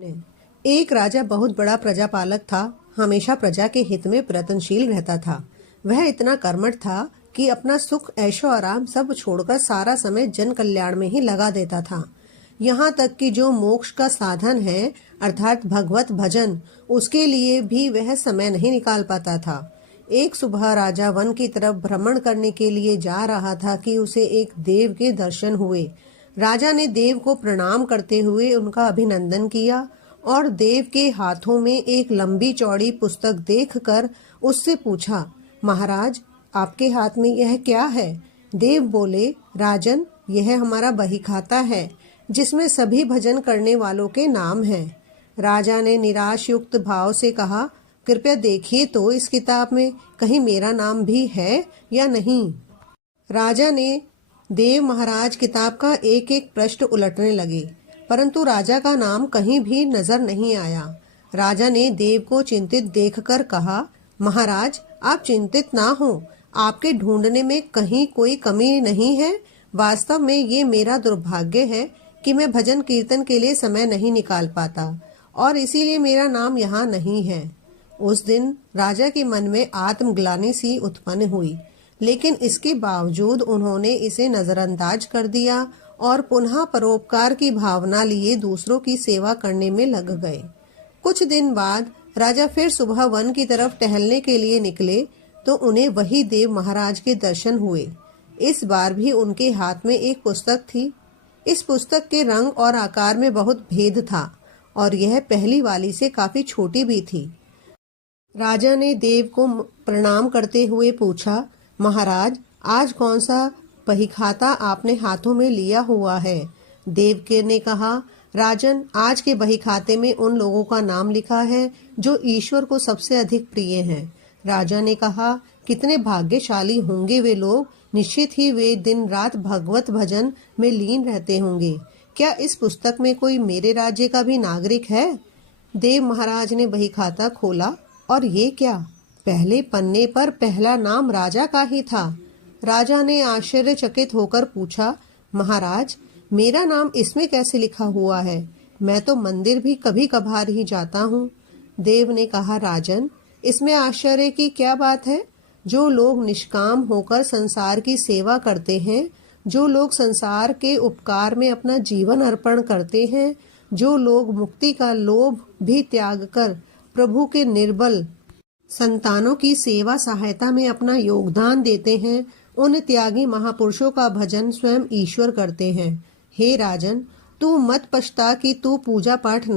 एक राजा बहुत बड़ा प्रजापालक था। हमेशा प्रजा के हित में प्रयत्नशील रहता था। वह इतना कर्मठ था कि अपना सुख ऐशो आराम सब छोड़कर सारा समय जन कल्याण में ही लगा देता था। यहाँ तक कि जो मोक्ष का साधन है अर्थात भगवत भजन, उसके लिए भी वह समय नहीं निकाल पाता था। एक सुबह राजा वन की तरफ भ्रमण करने के लिए जा रहा था कि उसे एक देव के दर्शन हुए। राजा ने देव को प्रणाम करते हुए उनका अभिनंदन किया और देव के हाथों में एक लंबी चौड़ी पुस्तक देखकर उससे पूछा, महाराज, आपके हाथ में यह क्या है? देव बोले, राजन, यह हमारा बही खाता है जिसमें सभी भजन करने वालों के नाम हैं। राजा ने निराश युक्त भाव से कहा, कृपया देखिए तो इस किताब में कहीं मेरा नाम भी है या नहीं। राजा ने देव महाराज किताब का एक एक पृष्ठ उलटने लगे, परंतु राजा का नाम कहीं भी नजर नहीं आया। राजा ने देव को चिंतित देखकर कहा, महाराज, आप चिंतित ना हो, आपके ढूंढने में कहीं कोई कमी नहीं है। वास्तव में ये मेरा दुर्भाग्य है कि मैं भजन कीर्तन के लिए समय नहीं निकाल पाता और इसीलिए मेरा नाम यहाँ नहीं है। उस दिन राजा के मन में आत्मग्लानि सी उत्पन्न हुई, लेकिन इसके बावजूद उन्होंने इसे नजरअंदाज कर दिया और पुनः परोपकार की भावना लिए दूसरों की सेवा करने में लग गए। कुछ दिन बाद राजा फिर सुबह वन की तरफ टहलने के लिए निकले तो उन्हें वही देव महाराज के दर्शन हुए। इस बार भी उनके हाथ में एक पुस्तक थी। इस पुस्तक के रंग और आकार में बहुत भेद था और यह पहली वाली से काफी छोटी भी थी। राजा ने देव को प्रणाम करते हुए पूछा, महाराज, आज कौन सा बहीखाता आपने हाथों में लिया हुआ है? देव के ने कहा, राजन, आज के बहीखाते में उन लोगों का नाम लिखा है जो ईश्वर को सबसे अधिक प्रिय हैं। राजा ने कहा, कितने भाग्यशाली होंगे वे लोग, निश्चित ही वे दिन रात भगवत भजन में लीन रहते होंगे। क्या इस पुस्तक में कोई मेरे राज्य का भी नागरिक है? देव महाराज ने बहीखाता खोला और ये क्या, पहले पन्ने पर पहला नाम राजा का ही था। राजा ने आश्चर्यचकित होकर पूछा, महाराज, मेरा नाम इसमें कैसे लिखा हुआ है? मैं तो मंदिर भी कभी कभार ही जाता हूँ। देव ने कहा, राजन, इसमें आश्चर्य की क्या बात है? जो लोग निष्काम होकर संसार की सेवा करते हैं, जो लोग संसार के उपकार में अपना जीवन अर्पण करते हैं, जो लोग मुक्ति का लोभ भी त्याग कर प्रभु के निर्बल संतानों की सेवा सहायता में अपना योगदान देते हैं, उन त्यागी महापुरुषों का भजन स्वयं ईश्वर करते हैं। हे राजन, तू मत पछता कि तू पूजा पाठ